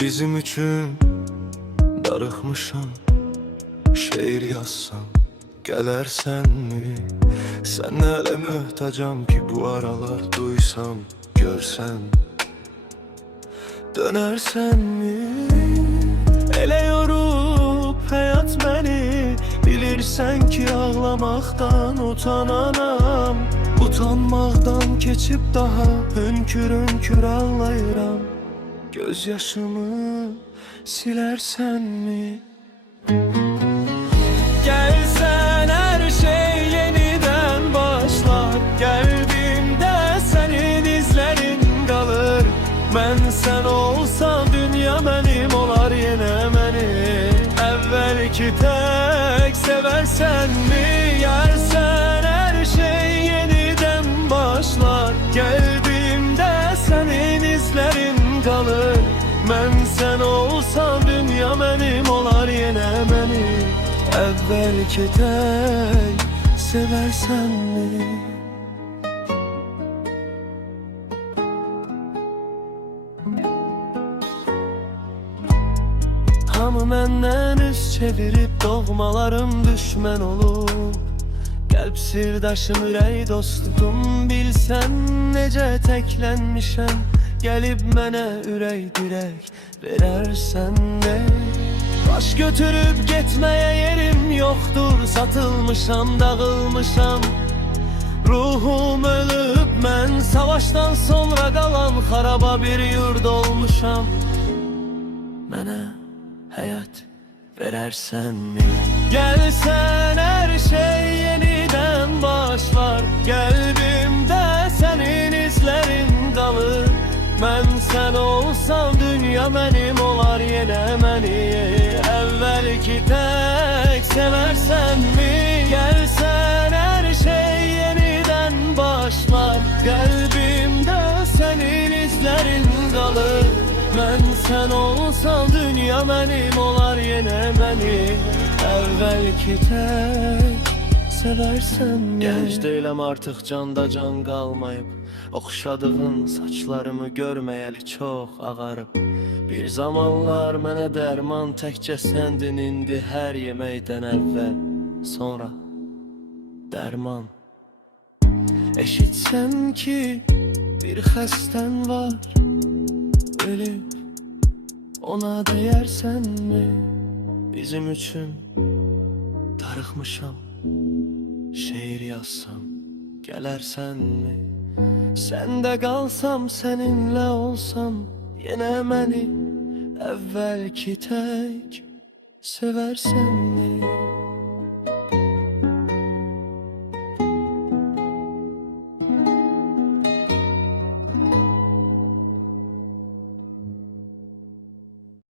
Bizim üçün darıxmışam, şeir yazsam gələrsənmi? Sən elə möhtacam ki, bu aralar duysam, görsəm dönərsənmi? Elə yorub həyat məni, bilirsən ki, ağlamaqdan utananam. Utanmaqdan keçib daha hönkür-hönkür ağlayıram. Göz yaşımı silersenmi? Gelsen her şey yeniden başlar. Geldiğimde senin izlerin kalır. Ben sen olsam dünya benim olar yine məni. Evvelki tek seversen mi? Gelsen her şey yeniden başlar. Geldiğimde senin izlerin kalır. Ben sen olsam dünya benim olar yine məni. Evvelki tek seversen mi? Hamı məndən üz çevirib, doğmalarım düşmən olub. Qəlb sirdaşım, ürək dostum, bilsən necə təklənmişəm. Gəlib mənə ürək dirək verərsən də. Baş götürüb getməyə yerim yoxdur. Satılmışam, dağılmışam. Ruhum ölüb, mən savaşdan sonra qalan xaraba bir yurd olmuşam. Mənə həyat verərsənmi? Gəlsən hər şey yeniden başlar. Qəlbimdə sənin izlərin qalır. Mən sən olsam dünya mənim olar yenə məni. Əvvəlki tək seversənmi? Gəlsən hər şey yeniden başlar. Qəlbimdə sənin izlərin qalır. Mən sən olsam dünya mənim olar yenə məni. Əvvəlki tək seversənmi? Gənc deyiləm artıq, canda can qalmayıb. Oxşadığın saçlarımı görməyəli çox ağarıb. Bir zamanlar mənə dərman təkcə səndin, indi hər yeməkdən əvvəl, sonra dərman. Eşitsəm ki, bir xəstən var, ölüb, ona dəyərsənmi? Bizim üçün darıxmışam, şeir yazsam gələrsənmi? Səndə qalsam, səninlə olsam yenə məni. Əvvəlki tək seversənmi?